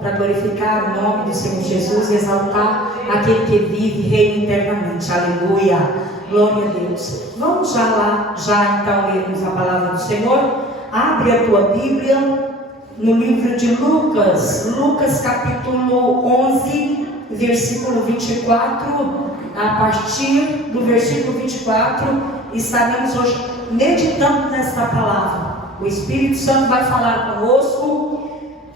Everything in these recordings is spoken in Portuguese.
para glorificar o nome do Senhor Jesus e exaltar aquele que vive e reina eternamente. Aleluia, glória a Deus. Vamos já então lermos a palavra do Senhor. Abre a tua Bíblia no livro de Lucas capítulo 11, versículo 24. A partir do versículo 24 estaremos hoje meditando nesta palavra. O Espírito Santo vai falar conosco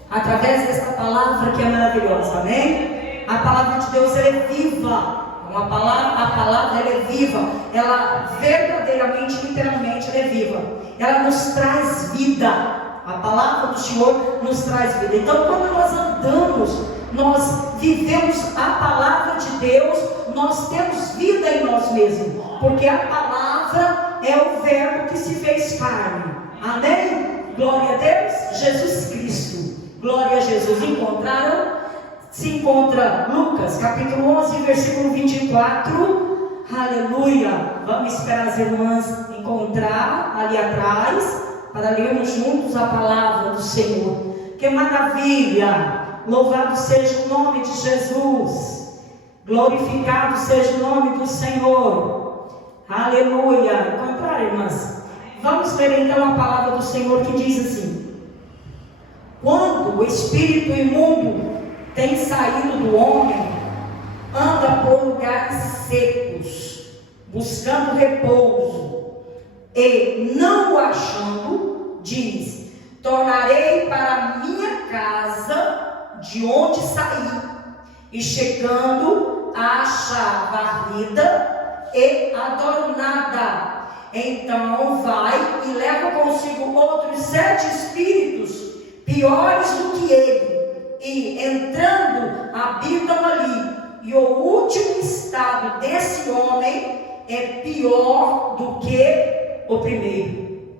através desta palavra que é maravilhosa, amém? A palavra de Deus, ela é viva. A palavra ela é viva. Ela verdadeiramente, literalmente, ela é viva. Ela nos traz vida. A palavra do Senhor nos traz vida. Então, quando nós andamos, nós vivemos a palavra de Deus, nós temos vida em nós mesmos, porque a palavra é o verbo que se fez carne. Amém? Glória a Deus. Jesus Cristo. Glória a Jesus. Encontraram? Se encontra Lucas capítulo 11, versículo 24. Aleluia. Vamos esperar as irmãs encontrar ali atrás, para lermos juntos a palavra do Senhor. Que maravilha! Louvado seja o nome de Jesus. Glorificado seja o nome do Senhor. Aleluia. Encontrar, irmãs? Vamos ver então a palavra do Senhor que diz assim: quando o espírito imundo tem saído do homem, anda por lugares secos, buscando repouso, e não o achando, diz: tornarei para a minha casa de onde saí, e chegando acha varrida e adornada. Então vai e leva consigo outros 7 espíritos piores do que ele, e entrando habitam ali. E o último estado desse homem é pior do que o primeiro.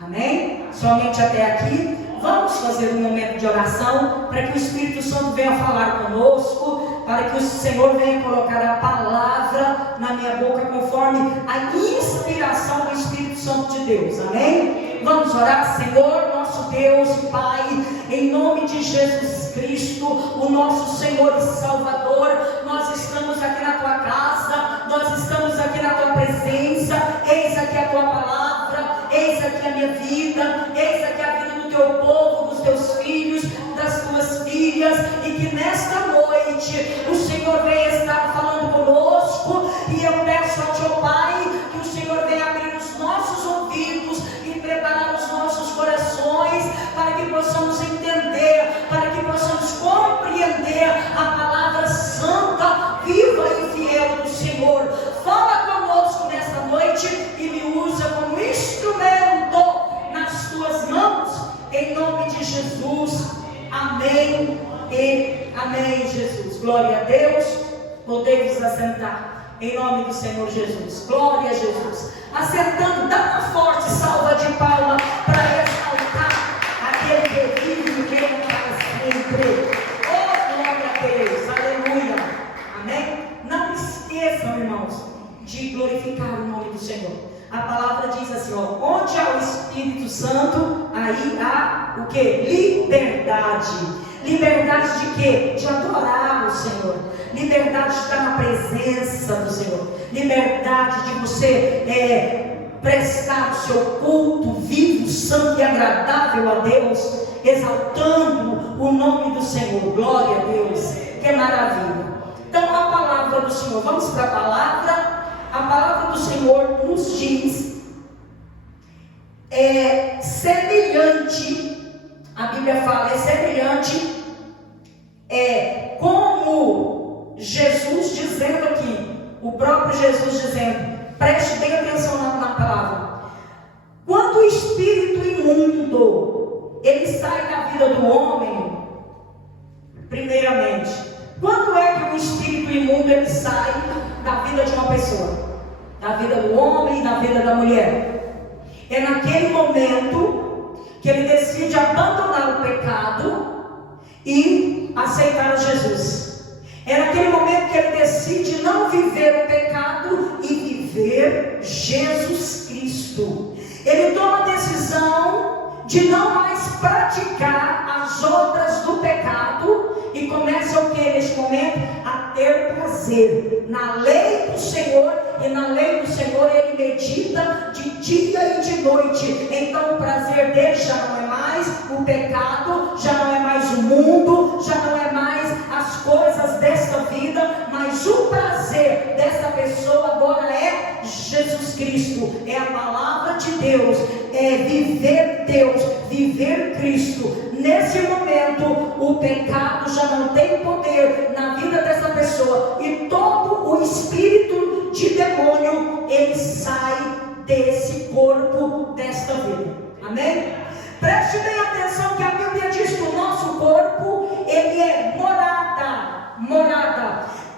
Amém? Somente até aqui. Vamos fazer um momento de oração para que o Espírito Santo venha falar conosco, para que o Senhor venha colocar a palavra na minha boca conforme a inspiração do Espírito Santo de Deus. Amém? Vamos orar. Senhor, nosso Deus e Pai, em nome de Jesus Cristo, o nosso Senhor e Salvador, nós estamos aqui na tua casa, nós estamos aqui na tua presença. Eis aqui a tua palavra, eis aqui a minha vida, eis aqui a vida do teu povo, dos teus filhos, das tuas filhas, e que nesta noite o Senhor venha estar falando conosco. E eu peço a teu Pai que o Senhor venha abrir os nossos ouvidos e preparar os nossos corações, para que possamos entender, para que possamos compreender a palavra santa, viva e fiel do Senhor. Fala conosco nesta noite e me usa como instrumento nas tuas mãos, em nome de Jesus. Amém e amém, Jesus. Glória a Deus. Podemos assentar em nome do Senhor Jesus. Glória a Jesus. Assentando, dá uma forte salva de palmas para exaltar aquele que vive e reina para sempre. Oh, glória a Deus. Aleluia. Amém? Não esqueçam, irmãos, de glorificar o nome do Senhor. A palavra diz assim, ó: onde há o Espírito Santo, aí há o que? Liberdade. Liberdade de quê? De adorar o Senhor. Liberdade de estar na presença do Senhor. Liberdade de você prestar o seu culto vivo, santo e agradável a Deus, exaltando o nome do Senhor. Glória a Deus. Que maravilha. Então a palavra do Senhor, vamos para a palavra. A palavra do Senhor nos diz, é semelhante, a Bíblia fala, é semelhante, como Jesus dizendo aqui, o próprio Jesus dizendo, preste bem atenção na palavra. Quando o espírito imundo, ele sai da vida do homem, primeiramente, quando é que o espírito imundo ele sai da vida de uma pessoa? Da vida do homem e da vida da mulher. É naquele momento que ele decide abandonar o pecado e aceitar Jesus. É naquele momento que ele decide não viver o pecado e viver Jesus Cristo. Ele toma a decisão de não mais praticar as obras do pecado. pecado e começa o que neste momento? A ter prazer na lei do Senhor, e na lei do Senhor ele medita de dia e de noite. Então o prazer dele já não é mais o pecado, já não é mais o mundo, já não é mais as coisas desta vida, mas o prazer dessa pessoa agora é Jesus Cristo, é a palavra de Deus, é viver Deus, viver Cristo. Nesse momento o pecado já não tem poder na vida dessa pessoa, e todo o espírito de demônio ele sai desse corpo, desta vida. Amém? Preste bem atenção que a Bíblia diz que o nosso corpo ele é morada.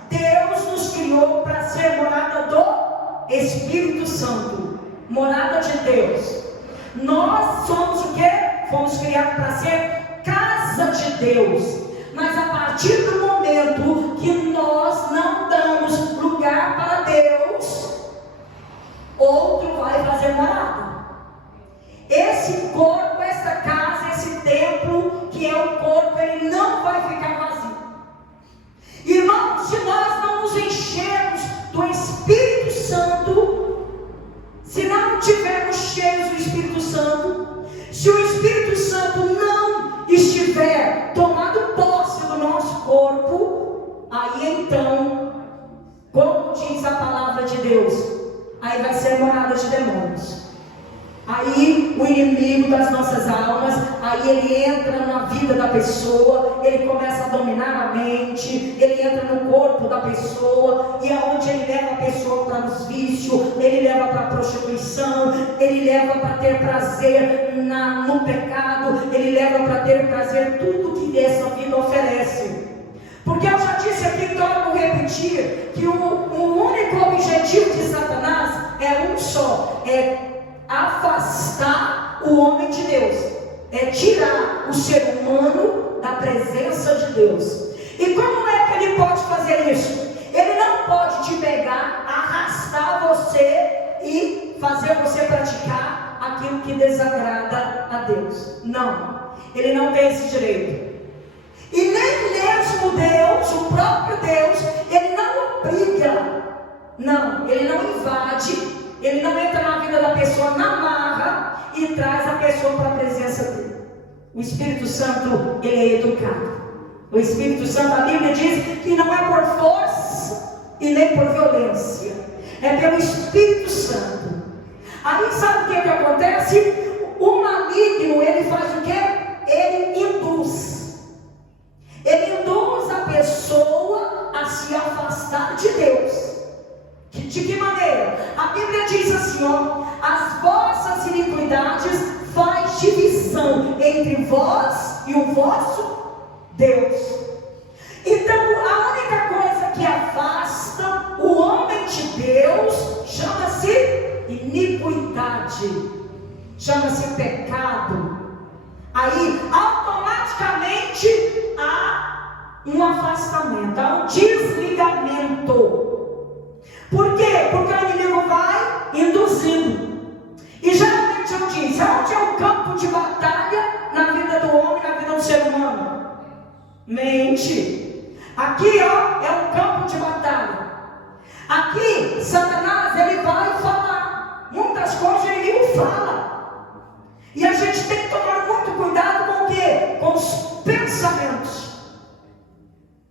Deus nos criou para ser morada do Espírito Santo, morada de Deus. Nós somos o que? Fomos criados para ser casa de Deus. Mas a partir do momento que nós não damos lugar para Deus, outro vai fazer morada. Esse corpo, essa casa, esse templo que é o corpo, ele não vai ficar vazio. Irmãos, se nós não nos enchermos do Espírito Santo, se não estivermos cheios do Espírito Santo, se o Espírito Santo não estiver tomando posse do nosso corpo, aí então, como diz a palavra de Deus, aí vai ser morada de demônios. Aí o inimigo das nossas almas, aí ele entra na vida da pessoa, ele começa a dominar a mente, ele entra no corpo da pessoa, e aonde ele leva a pessoa para os vícios, ele leva para a prostituição, ele leva para ter prazer no pecado, ele leva para ter prazer tudo que essa vida oferece. Porque eu já disse aqui, torno a repetir, que o único objetivo de Satanás é um só, é afastar o homem de Deus, é tirar o ser humano da presença de Deus. E como é que ele pode fazer isso? Ele não pode te pegar, arrastar você e fazer você praticar aquilo que desagrada a Deus. Não, ele não tem esse direito. E nem mesmo Deus, o próprio Deus, ele não obriga, não, ele não invade, ele não entra na vida da pessoa na marra e traz a pessoa para a presença dele. O Espírito Santo, ele é educado. O Espírito Santo, a Bíblia diz que não é por força e nem por violência, é pelo Espírito Santo. Aí sabe o que acontece? O maligno, ele faz o que? Ele induz. Ele induz a pessoa a se afastar de Deus. De que maneira? A Bíblia diz assim, ó: as vossas iniquidades faz divisão entre vós e o vosso Deus. Então a única coisa que afasta o homem de Deus chama-se iniquidade, chama-se pecado. Aí automaticamente há um afastamento, há um desligamento. Por quê? Porque o inimigo vai induzindo. E geralmente eu disse, onde é o campo de batalha na vida do homem, na vida do ser humano? Mente. Aqui, ó, é um campo de batalha. Aqui, Satanás, ele vai falar. Muitas coisas o inimigo fala. E a gente tem que tomar muito cuidado com o quê? Com os pensamentos.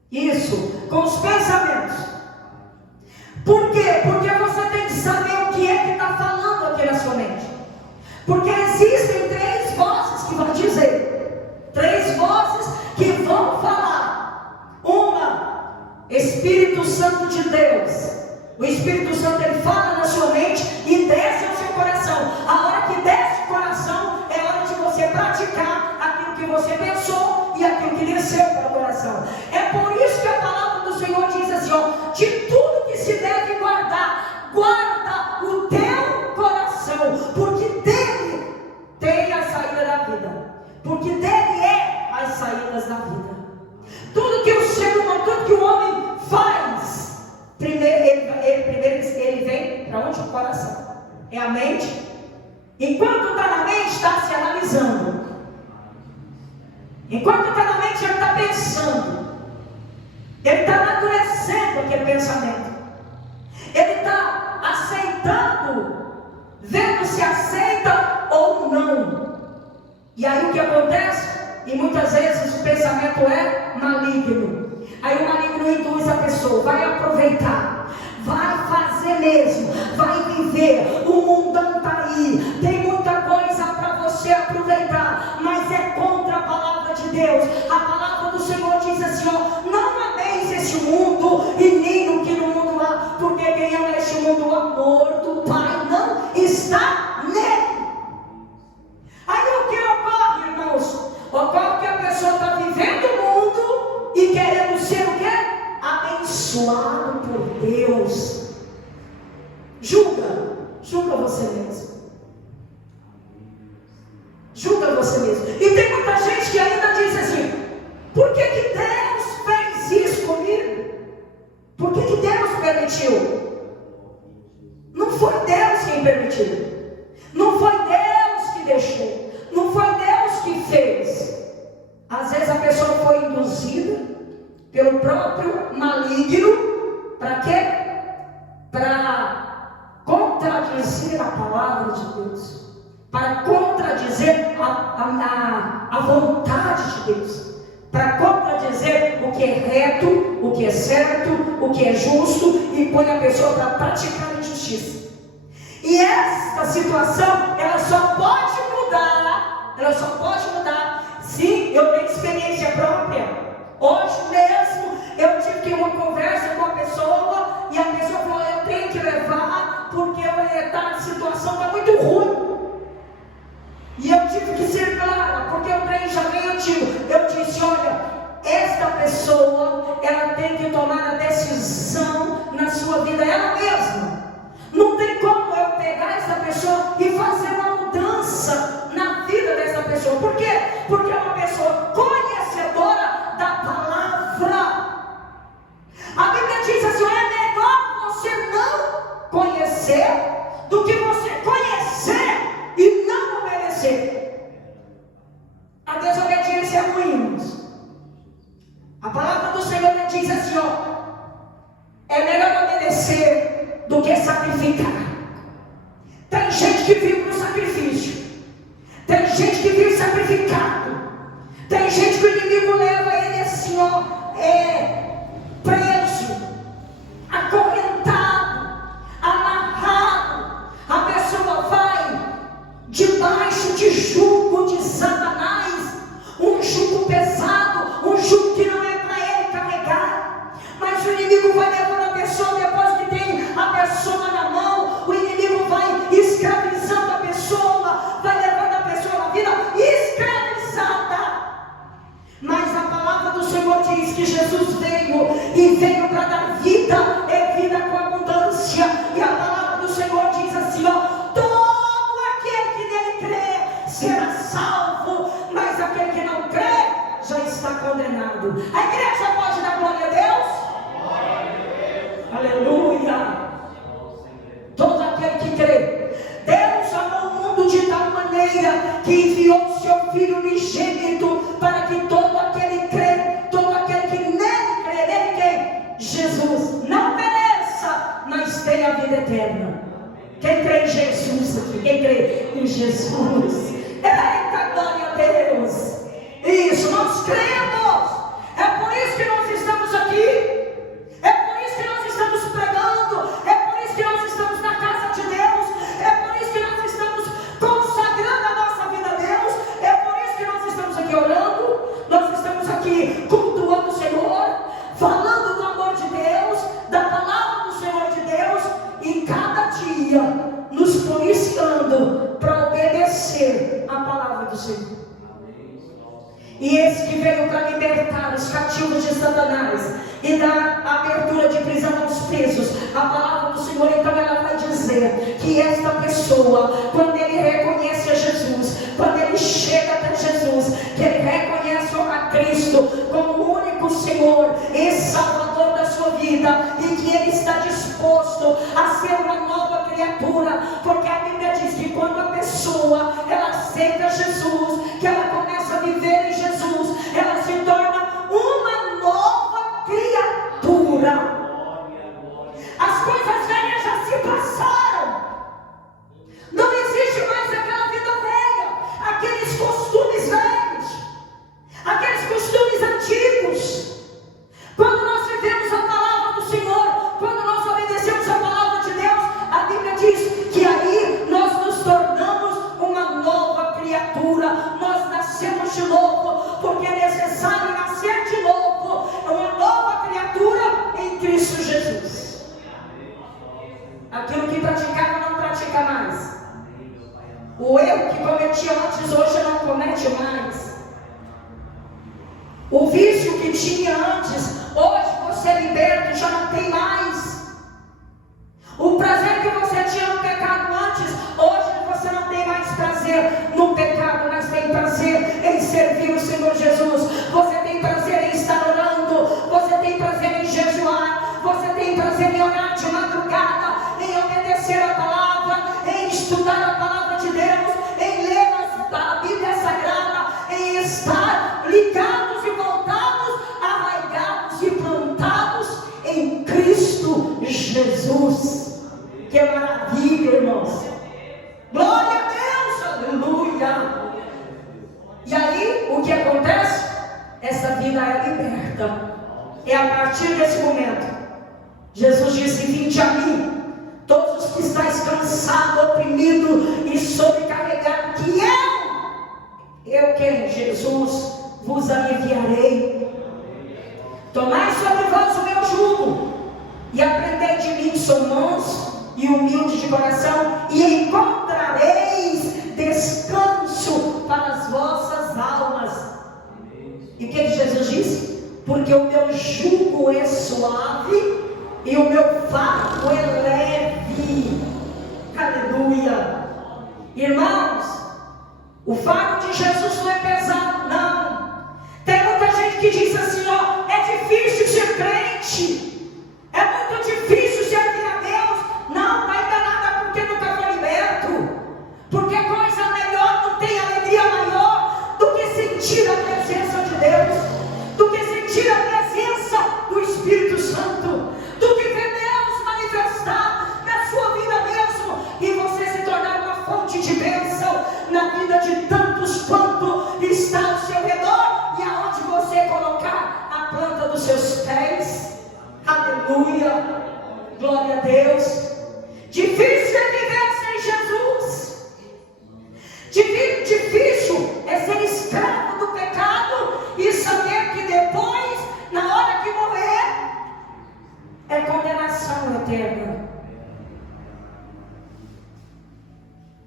Isso, com os pensamentos. Por quê? Porque você tem que saber o que é que está falando aqui na sua mente. Porque existem três vozes que vão dizer. Três vozes que vão falar. Uma, Espírito Santo de Deus. O Espírito Santo, ele fala na sua mente e desce ao seu coração. A hora que desce o coração, é hora de você praticar aquilo que você pensou e aquilo que desceu para o coração. É por isso que a palavra do Senhor diz assim, ó: de tudo que se deve guardar, guarda o teu coração, porque dele tem a saída da vida, porque dele é as saídas da vida. Tudo que o ser humano, tudo que o homem faz, primeiro ele vem para onde? O coração. É a mente. Enquanto está na mente, está se analisando. Enquanto está na mente, ele está pensando. E aí o que acontece? E muitas vezes o pensamento é maligno. Aí o maligno induz a pessoa, vai aproveitar, vai fazer mesmo, vai viver. O mundão está aí, tem muita coisa para você aproveitar, mas é contra a palavra de Deus. A palavra do Senhor diz assim, ó, não ameis este mundo e nem o que no mundo há, porque quem ama este mundo, o amor do Pai não está nele. Aí o que ocorre, irmãos? Ocorre que a pessoa está vivendo o mundo e querendo ser o quê? Abençoado por Deus. Julga você mesmo. Julga você mesmo. E tem muita gente que ainda diz assim, por que Deus fez isso comigo? Por que Deus permitiu? Não foi Deus quem permitiu. Não foi Deus que deixou. Não foi Deus que fez. Às vezes a pessoa foi induzida pelo próprio maligno. Para quê? Para contradizer a palavra de Deus. Para contradizer a vontade de Deus. Para contradizer o que é reto, o que é certo, o que é justo. E põe a pessoa para praticar a injustiça. E essa situação, ela só pode mudar se eu tenho experiência própria. Hoje mesmo eu tive uma conversa com a pessoa e a pessoa falou, eu tenho que levar porque a situação está muito ruim. E eu tive que ser clara, porque o trem já veio antigo. Eu disse, olha, esta pessoa, ela tem que tomar a decisão na sua vida, ela mesma. Não tem como eu pegar essa pessoa e fazer uma mudança na vida dessa pessoa. Por quê? Porque é uma pessoa conhecedora da palavra. A Bíblia diz assim, é melhor você não conhecer do que você conhecer e não obedecer. A desobediência é ruim. A palavra do Senhor diz assim, ó, é melhor obedecer do que sacrificar. Tem gente que vive no sacrifício. Tem gente que vive sacrificado. Tem gente que o inimigo leva ele assim, ó, preso, acorrentado, amarrado. A pessoa vai debaixo de jugo de Satanás, um jugo pesado, um jugo que não é para ele carregar. Mas o inimigo vai levando a pessoa, depois que tem a pessoa na mão, o inimigo vai escravizando a pessoa, vai levando a pessoa na vida escravizada. Mas a palavra do Senhor diz que Jesus veio e veio para dar vida, é vida com abundância. E a palavra do Senhor diz assim, ó, todo aquele que nele crê será salvo, mas aquele que não crê já está condenado. A igreja pode dar glória a Deus? Aleluia! Todo aquele que crê. Deus amou o mundo de tal maneira que enviou o seu Filho unigênito para que todo aquele crê, todo aquele que nele crê, nele quem? Jesus, não pereça, mas tenha a vida eterna. Quem crê em Jesus aqui? Quem crê em Jesus? Eita, glória a Deus! Isso, nós cremos. É por isso que nós estamos aqui. É por isso que nós estamos pregando. É por isso que nós estamos na casa de Deus. É por isso que nós estamos consagrando a nossa vida a Deus. É por isso que nós estamos aqui orando. Nós estamos aqui cultuando o Senhor, falando do amor de Deus, da palavra do Senhor de Deus, e cada dia nos policiando para obedecer a palavra do Senhor. E esse que veio para libertar os cativos de Satanás e dar abertura de prisão aos presos, a palavra do Senhor, então ela vai dizer que esta pessoa, quando ele reconhece a Jesus, quando ele chega até Jesus, que ele reconhece a Cristo como o único Senhor e Salvador da sua vida, e que ele está disposto a ser uma nova criatura, porque a Bíblia diz que quando a pessoa ela aceita Jesus, que ela começa a viver em Jesus, ela se torna uma nova criatura. As coisas velhas já se passaram. Não existe mais aquela vida velha, aqueles costumes tinha antes. Hoje você é liberto, já não tem mais. O prazer que você tinha no pecado antes, hoje você não tem mais prazer no pecado, mas tem prazer em servir o Senhor Jesus. Você tem prazer em estar orando, você tem prazer em jejuar, você tem prazer em orar de madrugada, em obedecer a palavra, em estudar a palavra de Deus, em ler a Bíblia Sagrada, em estar ligados e voltados, arraigados e plantados em Cristo Jesus. Que maravilha, irmãos! Glória a Deus, aleluia! E aí, o que acontece? Essa vida é liberta. É a partir desse momento. Jesus disse: vinde a mim, todos os que estáis cansados, oprimidos e sobrecarregados, que eu quem? Jesus, vos aliviarei. Tomai sobre vós o meu jugo, e aprendei de mim, que sou manso e humilde de coração, e encontrareis descanso para as vossas almas. E o que Jesus disse? Porque o meu jugo é suave e o meu fardo é leve. Aleluia. Irmãos, o fardo de Jesus não é pesado, não. Tem muita gente que diz assim, ó, é difícil ser crente, é muito difícil servir a Deus. Não, está enganada porque nunca foi liberto. Porque coisa melhor, não tem alegria maior do que sentir a presença de Deus, do que sentir a presença do Espírito Santo, do que ver Deus manifestar na sua vida mesmo, e você se tornar uma fonte de bênção na vida de tantos quanto está ao seu redor, e aonde você colocar a planta dos seus pés. Aleluia, glória a Deus. Difícil é viver sem Jesus. Difícil é ser escravo do pecado e saber que depois, na hora que morrer, é condenação eterna.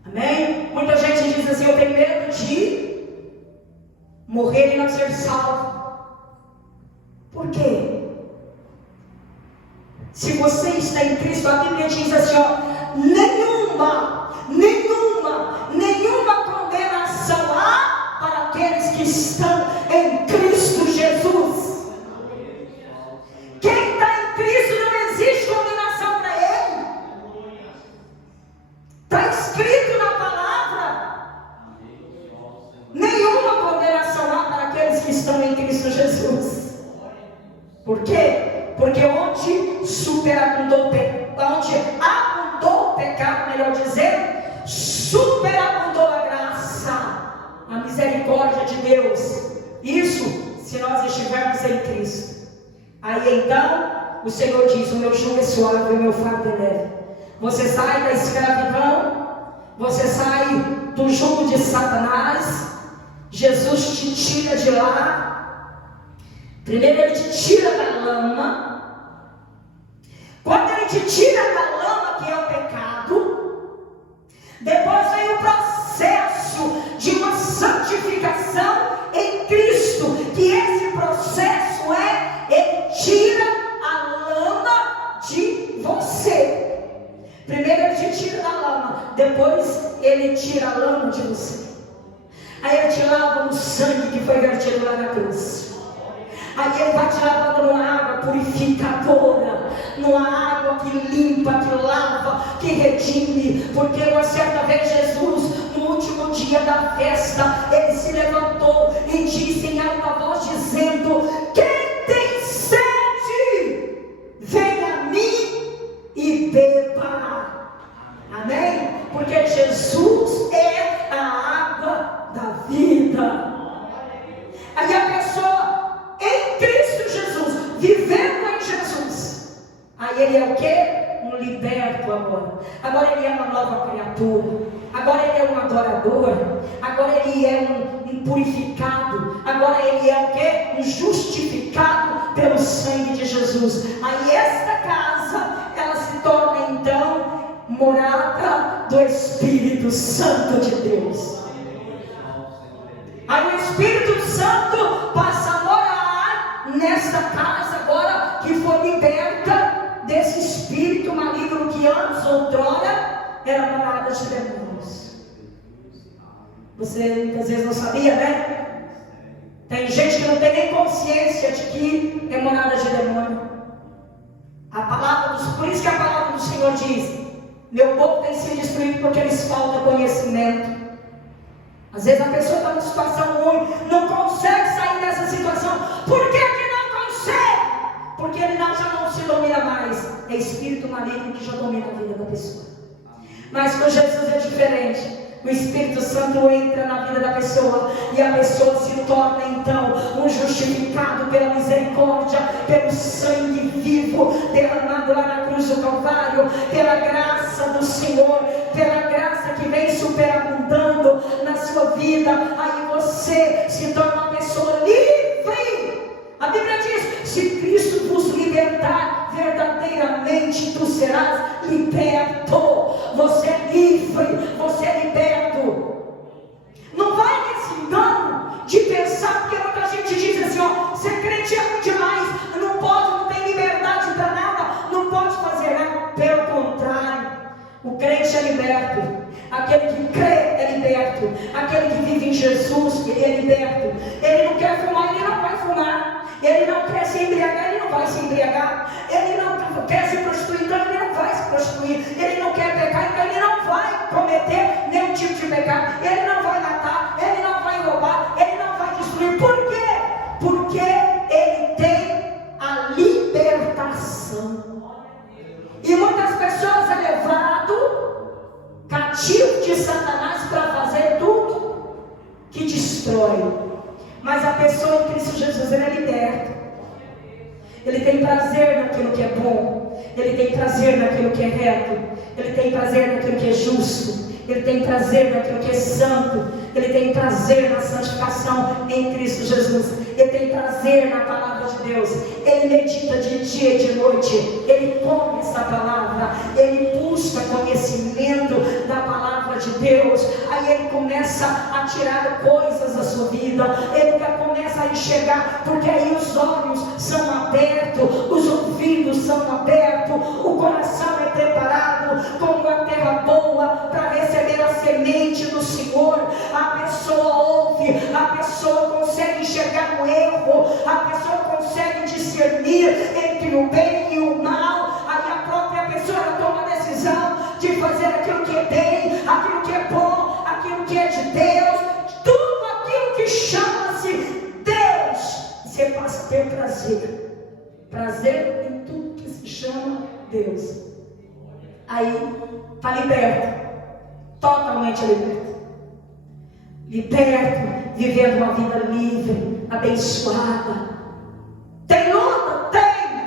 Amém? Muita gente diz assim, eu tenho medo de morrer e não ser salvo. Por quê? Se você está em Cristo, a Bíblia diz assim, ó, nenhuma condenação há para aqueles que estão em Cristo Jesus. Quem está em Cristo não existe condenação para ele. Está escrito na palavra. Nenhuma condenação há para aqueles que estão em Cristo Jesus. Por quê? Porque onde abundou o pecado, melhor dizendo, superabundou a graça, a misericórdia de Deus. Isso, se nós estivermos em Cristo. Aí então, o Senhor diz, o meu jugo é suave e o meu fardo é leve. Você sai da escravidão, você sai do jugo de Satanás, Jesus te tira de lá. Primeiro ele te tira da lama. Quando ele te tira da lama, que é o pecado, depois vem o processo de uma santificação em Cristo, que esse processo ele tira a lama de você. Primeiro ele te tira da lama, depois ele tira a lama de você. Aí ele te lava no sangue que foi vertido lá na cruz. Aí ele vai te lavando numa água purificadora, numa água que limpa, que lava, que redime. Porque uma certa vez Jesus, no último dia da festa, ele se levantou e disse em alta voz, dizendo: quem tem sede, venha a mim e beba. Amém? Porque Jesus é a água da vida. Aí a pessoa em Cristo Jesus, vivendo em Jesus, aí ele é o quê? Um liberto agora. Agora ele é uma nova criatura. Agora ele é um adorador. Agora ele é um purificado. Agora ele é o quê? Um justificado pelo sangue de Jesus. Aí esta casa, ela se torna então morada do Espírito Santo de Deus. Aí o Espírito Santo passa a morar nessa casa agora que foi liberta desse espírito maligno que antes, outrora, era morada de demônios. Você muitas vezes não sabia, né? Tem gente que não tem nem consciência de que é morada de demônio. Por isso que a palavra do Senhor diz: meu povo tem sido destruído porque lhes falta conhecimento. Às vezes a pessoa está numa situação ruim, não consegue sair dessa situação. Por que que não consegue? Porque ele já não se domina mais. É espírito maligno que já domina a vida da pessoa. Mas com Jesus é diferente. O Espírito Santo entra na vida da pessoa e a pessoa se torna então um justificado pela misericórdia, pelo sangue vivo derramado lá na cruz do Calvário, pela graça do Senhor, pela graça que vem superabundando na sua vida. Aí você se torna uma pessoa livre. A Bíblia diz: se Cristo vos libertar, verdadeiramente tu serás liberto. Você é livre, você é liberto. Não vai nesse engano de pensar, porque muita gente diz assim: ó, você é crente demais, não pode, não tem liberdade para nada, não pode fazer nada. Pelo contrário, o crente é liberto. Aquele que crê é liberto. Aquele que vive em Jesus, ele é liberto. Ele não quer fumar, ele não vai fumar. Ele não quer se embriagar, ele não vai se embriagar. Ele não quer se prostituir, então ele não vai se prostituir. Ele não quer pecar, então ele não vai cometer nenhum tipo de pecado. Ele não vai matar, ele não vai roubar, ele não vai destruir. Por quê? Porque ele tem a libertação. E muitas pessoas é levado cativo de Satanás para fazer tudo que destrói. Mas a pessoa em Cristo Jesus, ele é liberto. Ele tem prazer naquilo que é bom. Ele tem prazer naquilo que é reto. Ele tem prazer naquilo que é justo. Ele tem prazer naquilo que é santo. Ele tem prazer na santificação em Cristo Jesus. Ele tem prazer na palavra de Deus. Ele medita de dia e de noite. Ele come essa palavra. Ele busca conhecimento da palavra de Deus. Aí ele começa a tirar coisas da sua vida. Ele começa a enxergar, porque aí os olhos são abertos, os ouvidos são abertos, o coração é preparado como uma terra boa para receber a semente do Senhor. A pessoa ouve, a pessoa consegue enxergar o erro, a pessoa consegue discernir entre o bem e o mal. Aí a própria pessoa toma a decisão de fazer aquilo que é bem, aquilo que é bom, aquilo que é de Deus, tudo aquilo que chama-se Deus. Você passa a ter prazer em tudo que se chama Deus. Aí está liberto, totalmente liberto, vivendo uma vida livre, abençoada. Tem luta?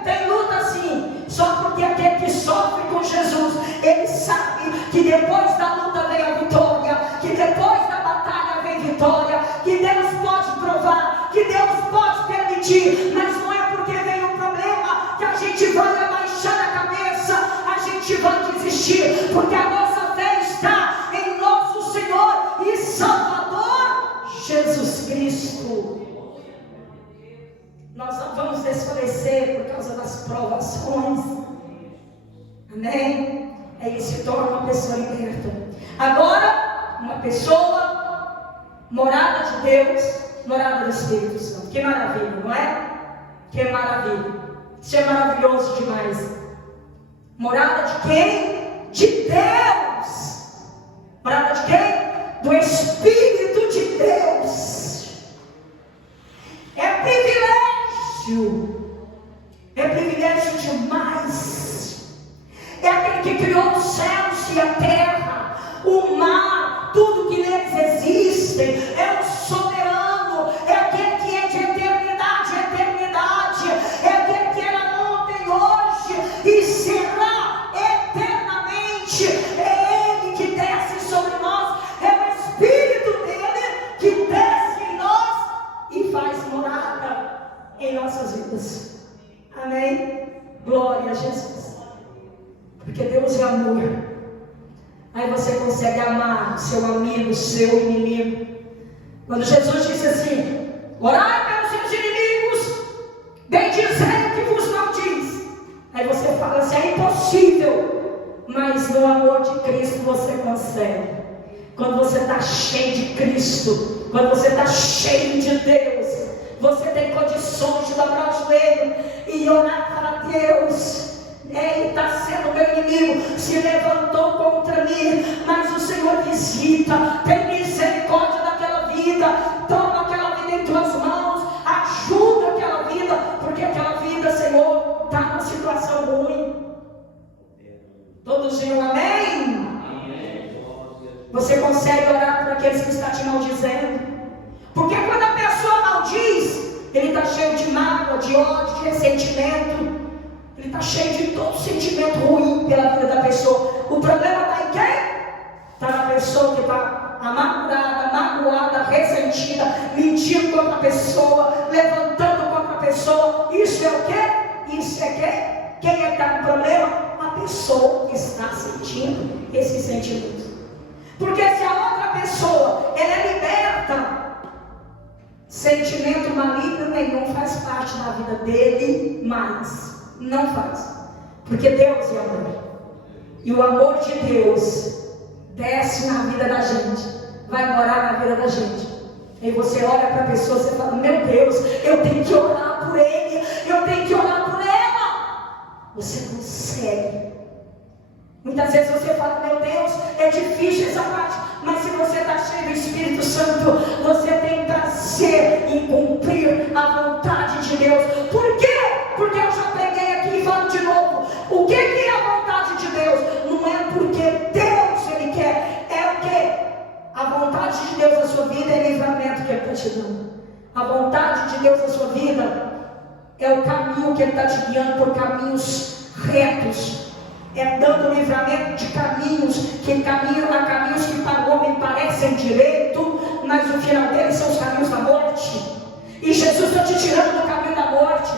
Tem luta sim. Só porque aquele que sofre com Jesus, ele sabe que depois da luta vem a vitória, que depois da batalha vem vitória, que Deus pode provar, que Deus pode permitir, mas não é porque vem um problema que a gente vai abaixar a cabeça, a gente vai desistir, porque a nossa fé está em nosso Senhor e Salvador Jesus Cristo. Nós não vamos desfalecer por causa das provações. Amém? Aí ele se torna uma pessoa liberta. Agora, uma pessoa morada de Deus, morada do Espírito Santo. Que maravilha, não é? Que maravilha. Isso é maravilhoso demais. Morada de quem? De Deus. Morada de quem? Do Espírito de Deus. É privilégio demais. É aquele que criou os céus e a terra, o mar, tudo que neles existe. É o soberano, é aquele que é de eternidade a eternidade, é aquele que era ontem, hoje e será eternamente. É ele que desce sobre nós, é o Espírito dele que desce em nós e faz morada em nossas vidas. Amém? Glória a Jesus. Porque Deus é amor. Aí você consegue amar o seu amigo, o seu inimigo. Quando Jesus disse assim: orai pelos seus inimigos, você consegue. Quando você está cheio de Cristo, quando você está cheio de Deus, você tem condições de dobrar o joelho e orar para Deus. Ele está sendo meu inimigo, se levantou contra mim, mas o Senhor visita, tem misericórdia daquela vida, toma aquela vida em tuas mãos, ajuda aquela vida, porque aquela vida, Senhor, está numa situação ruim. Todos digam amém? Você consegue orar por aqueles que estão te maldizendo? Porque quando a pessoa maldiz, ele está cheio de mágoa, de ódio, de ressentimento. Ele está cheio de todo sentimento ruim pela vida da pessoa. O problema está em quem? Está na pessoa que está amargurada, magoada, ressentida, mentindo contra a pessoa, levantando contra a pessoa. Isso é o quê? Isso é quê? Quem é que está no problema? A pessoa que está sentindo esse sentimento. Porque se a outra pessoa, ela é liberta, sentimento maligno nenhum faz parte da vida dele mais. Não faz. Porque Deus é amor. E o amor de Deus desce na vida da gente, vai morar na vida da gente. E você olha para a pessoa e você fala: meu Deus, eu tenho que orar por ele, eu tenho que orar por ela. Você consegue. Muitas vezes você fala: meu Deus, é difícil essa parte. Mas se você está cheio do Espírito Santo, você tem prazer em cumprir a vontade de Deus. Por quê? Porque eu já peguei aqui e falo de novo. O que é a vontade de Deus? Não é porque Deus Ele quer. É o que? A vontade de Deus na sua vida é livramento que Ele está te dando. A vontade de Deus na sua vida é o caminho que Ele está te guiando por caminhos retos. É dando livramento de caminhos que há caminhos que para o homem parecem direito, mas o final deles são os caminhos da morte. E Jesus está te tirando do caminho da morte.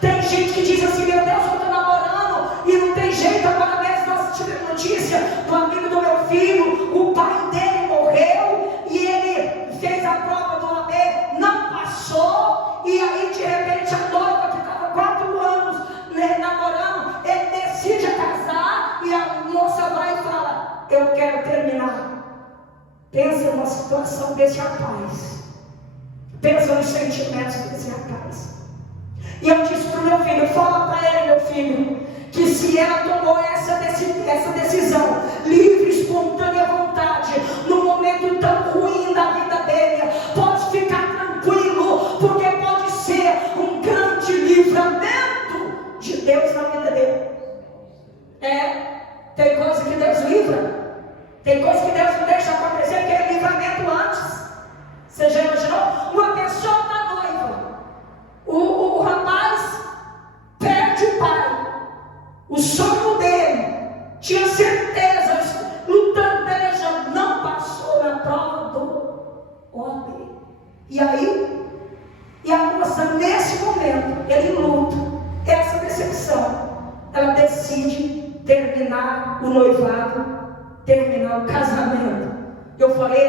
Tem gente que diz assim: meu Deus, eu estou namorando e não tem jeito. Agora mesmo nós tivemos notícia do amigo do meu filho, o pai dele morreu e ele fez a prova do AB, não passou, e aí de repente a noiva que estava 4 anos namorando, ele decide casar e a moça vai e fala: eu quero terminar. Pensa numa situação desse rapaz, pensa nos sentimentos desse rapaz. E eu disse para o meu filho: fala para ele, meu filho, que se ela tomou essa decisão, livre, espontânea vontade, no momento tão ruim da vida dele, pode ficar tranquilo, porque pode ser um grande livramento de Deus na vida dele. Tem coisa que Deus livra, tem coisa que Deus não deixa acontecer, porque é livramento antes. Você já imaginou? Uma pessoa está noiva, o rapaz perde o pai, o sonho dele, tinha certeza, lutando, pelejando, não passou na prova do OAB. E aí, e a moça, nesse momento, ele luta, essa decepção, ela decide terminar o noivado, terminar o casamento. Eu falei: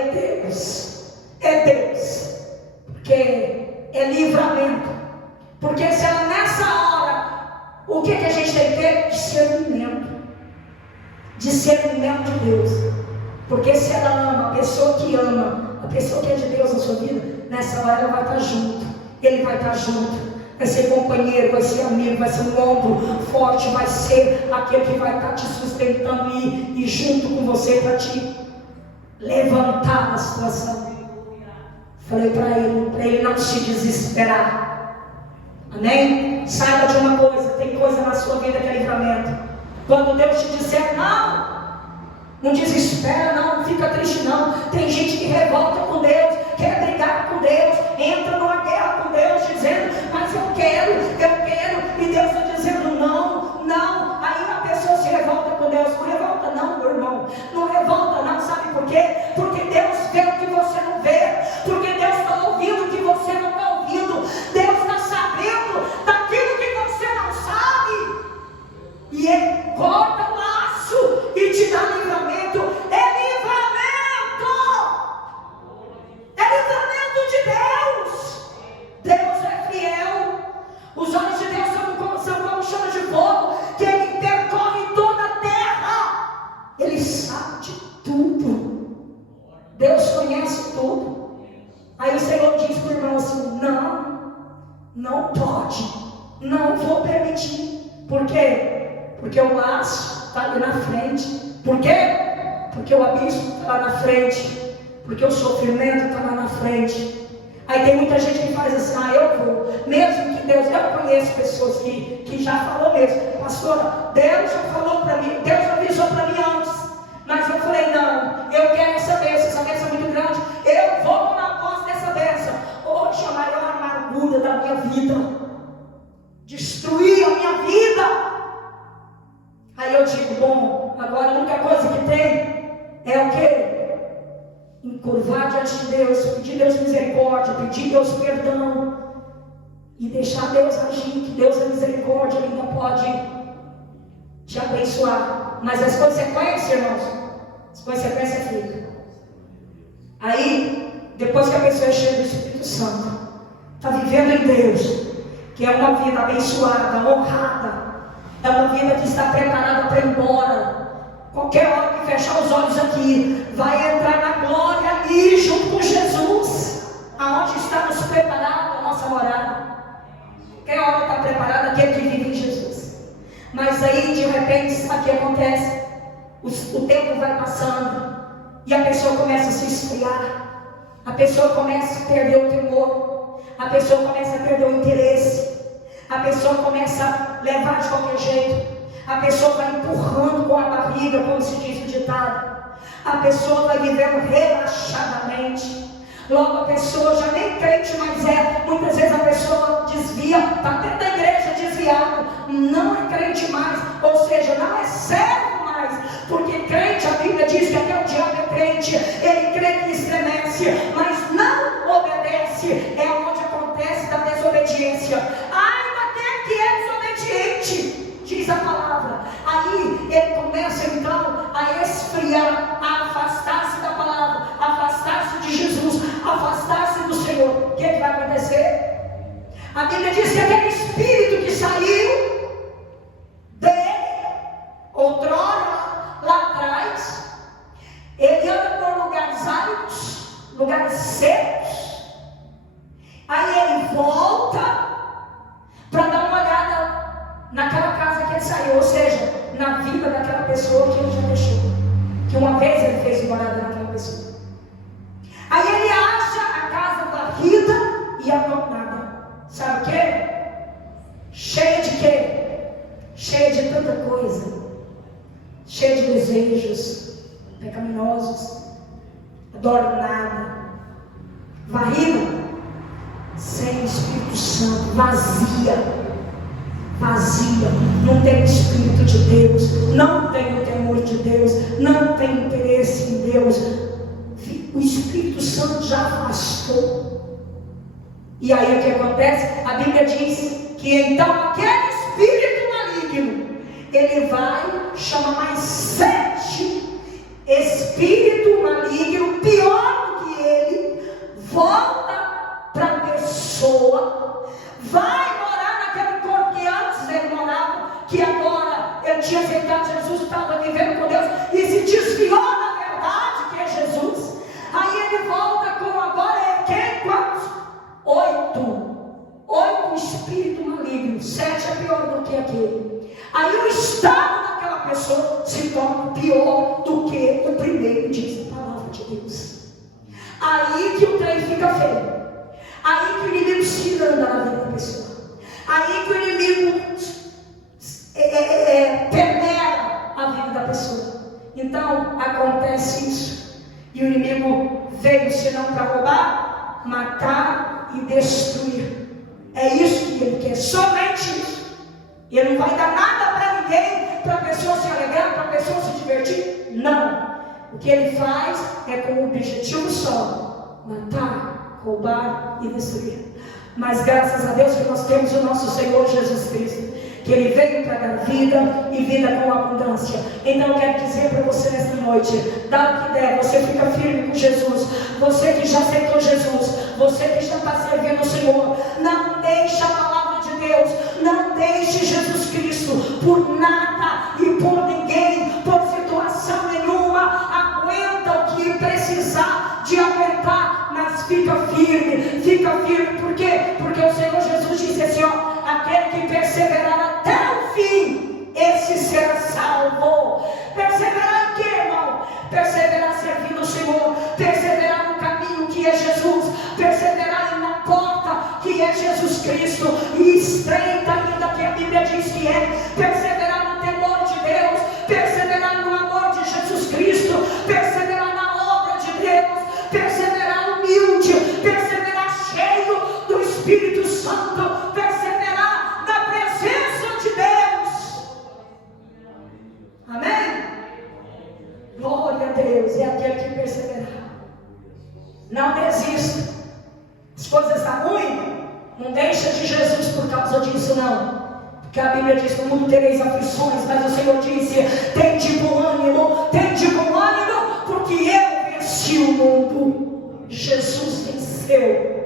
é Deus, porque é livramento. Porque se ela nessa hora, o que a gente tem que ter? Discernimento de Deus. Porque se ela ama, a pessoa que ama, a pessoa que é de Deus na sua vida, nessa hora ela vai estar junto, ele vai estar junto. Vai ser companheiro, vai ser amigo, vai ser um ombro forte, vai ser aquele que vai estar te sustentando e junto com você para te levantar na situação. Falei para ele não se desesperar. Amém? Saiba de uma coisa: tem coisa na sua vida que é livramento. Quando Deus te disser não desespera, não fica triste não. Tem gente que revolta com Deus, quer brigar com Deus, entra numa guerra com Deus dizendo: mas eu quero, e Deus está dizendo não. Aí a pessoa se revolta com Deus. Não revolta não, meu irmão, não revolta não. Sabe por quê? Porque Deus vê o que você não vê, porque Deus está ouvindo o que você não está ouvindo, Deus está sabendo daquilo que você não sabe, e Ele corta o laço e te dá livramento. É livramento. Não vou permitir. Por quê? Porque o laço está ali na frente. Por quê? Porque o abismo está lá na frente. Porque o sofrimento está lá na frente. Aí tem muita gente que faz assim, eu vou. Mesmo que Deus, eu conheço pessoas que já falou mesmo, pastora, Deus já falou para mim, Deus avisou para mim antes. Mas eu falei, não, eu quero essa bênção é muito grande, eu vou na posse dessa bênção. Hoje a maior amargura da minha vida, destruir a minha vida. Aí eu digo, bom, agora a única coisa que tem é o quê? Encurvar diante de Deus, pedir Deus misericórdia, pedir Deus perdão e deixar Deus agir, que Deus é misericórdia, Ele ainda pode te abençoar. Mas as consequências, irmãos, as consequências ficam. Aí, depois que a pessoa é cheia do Espírito Santo, está vivendo em Deus, que é uma vida abençoada, honrada, é uma vida que está preparada para ir embora. Qualquer hora que fechar os olhos aqui, vai entrar na glória ali junto com Jesus, aonde está nos preparado a nossa morada. Qualquer hora está preparado aquele que vive em Jesus. Mas aí de repente, sabe o que acontece? O tempo vai passando e a pessoa começa a se esfriar, a pessoa começa a perder o temor, a pessoa começa a perder o interesse, a pessoa começa a levar de qualquer jeito. A pessoa vai empurrando com a barriga, como se diz o ditado. A pessoa vai vivendo relaxadamente. Logo a pessoa já nem crente mais é. Muitas vezes a pessoa desvia, está dentro da igreja desviado, não é crente mais, ou seja, não é servo mais. Porque crente, a Bíblia diz que até o diabo é crente, ele crê que estremece, mas não obedece. É onde acontece da desobediência. Ai, daquele que é desobediente, diz a palavra. Aí ele começa então a esfriar, a afastar-se da palavra, a afastar-se de Jesus, a afastar-se do Senhor. O que vai acontecer? A Bíblia diz que aquele espírito que saiu dele, outrora, lá atrás, ele anda por lugares áridos, lugares secos. Aí ele volta para dar uma olhada naquela casa que ele saiu, ou seja, na vida daquela pessoa que ele já deixou, que uma vez ele fez morada naquela pessoa. Aí ele acha a casa varrida e abandonada. Sabe o que? Cheia de quê? Cheia de tanta coisa, cheia de desejos pecaminosos, adoro nada, varrida, sem Espírito Santo, vazia, não tem o Espírito de Deus, não tem o temor de Deus, não tem interesse em Deus. O Espírito Santo já afastou. E aí o que acontece? A Bíblia diz que então aquele espírito maligno, ele vai chamar mais 7 espírito maligno, pior do que ele, volta para a pessoa, vai morar naquele corpo que antes ele morava, que agora ele tinha aceitado Jesus, estava vivendo com Deus e se desviou da verdade que é Jesus. Aí ele volta com agora é quem? Quantos? 8 espíritos malignos. 7 é pior do que aquele. Aí o estado daquela pessoa se torna pior do que o primeiro, diz a palavra de Deus. Aí que o trem fica feio. Aí que o inimigo se anda na vida da pessoa. Aí que o inimigo peneira a vida da pessoa. Então acontece isso. E o inimigo veio senão para roubar, matar e destruir. É isso que ele quer, somente isso. Ele não vai dar nada para ninguém, para a pessoa se alegrar, para a pessoa se divertir. Não. O que ele faz é com o objetivo só: matar, roubar e destruir. Mas graças a Deus que nós temos o nosso Senhor Jesus Cristo, que Ele veio para dar vida e vida com abundância. Então eu quero dizer para você nesta noite: dá o que der, você fica firme com Jesus. Você que já aceitou Jesus, você que já está servindo o Senhor, não deixe a palavra de Deus, não deixe Jesus Cristo por nada e por ninguém, por situação nenhuma. Aguenta o que precisar de aguentar, mas fica firme, por quê? Porque o Senhor Jesus disse assim, ó: aquele que salvo. Perseverar em quê, irmão? Perseverar servindo o Senhor, perseverar no caminho que é Jesus, perseverar na porta que é Jesus Cristo, e estreita ainda que a Bíblia diz que é. Perseverar no temor de Deus, perseverar no amor de Jesus Cristo, perseverar na obra de Deus, perseverar humilde, perseverar cheio do Espírito Santo, perseverar na presença de Deus. Amém? Glória a Deus. É aquele que perseverar. Não desista. As coisas estão ruins, não deixa de Jesus por causa disso, não. Porque a Bíblia diz que no mundo tereis aflições, mas o Senhor disse: tende bom ânimo, porque eu venci o mundo. Jesus venceu.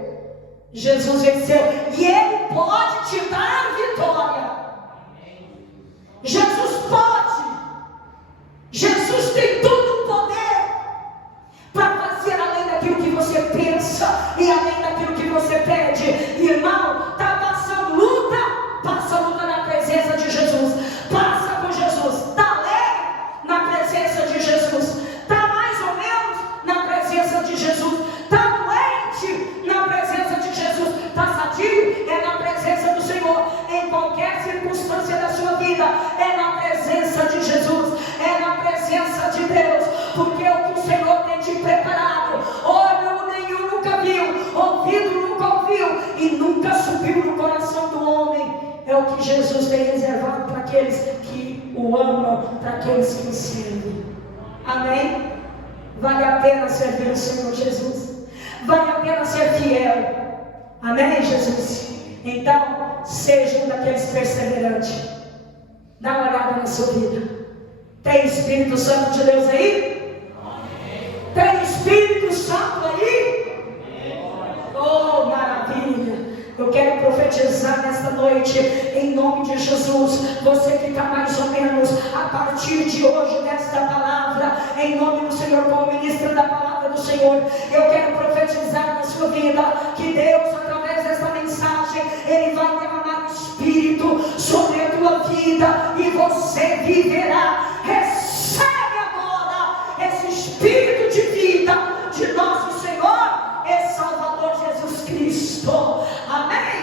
Jesus venceu. E Ele pode te dar vitória. Jesus pode. Jesus tem todo o poder para fazer além daquilo que você pensa e além daquilo que você pede. Irmão, está passando luta? Passa luta na presença de Jesus. Passa com Jesus. Está leve na presença de Jesus. Está mais ou menos na presença de Jesus. Está doente na presença de Jesus. Está sadio? É na presença do Senhor. Em qualquer circunstância da sua vida, é na presença de Jesus. É na presença de Deus. Porque o que o Senhor tem te preparado, olho nenhum nunca viu, ouvido nunca ouviu e nunca subiu no coração do homem, é o que Jesus tem reservado para aqueles que o amam, para aqueles que o servem. Amém? Vale a pena servir o Senhor Jesus, vale a pena ser fiel. Amém, Jesus? Então, seja um daqueles perseverantes. Dá uma olhada na sua vida. Tem Espírito Santo de Deus aí? Amém. Tem Espírito Santo aí? Amém. Oh, maravilha! Eu quero profetizar nesta noite, em nome de Jesus. Você que está mais ou menos a partir de hoje nesta palavra, em nome do Senhor, como ministro da palavra do Senhor, eu quero profetizar na sua vida que Deus, através desta mensagem, Ele vai derramar o Espírito sobre a tua vida e você viverá. Recebe agora esse Espírito de vida de nosso Senhor e Salvador Jesus Cristo. Amém?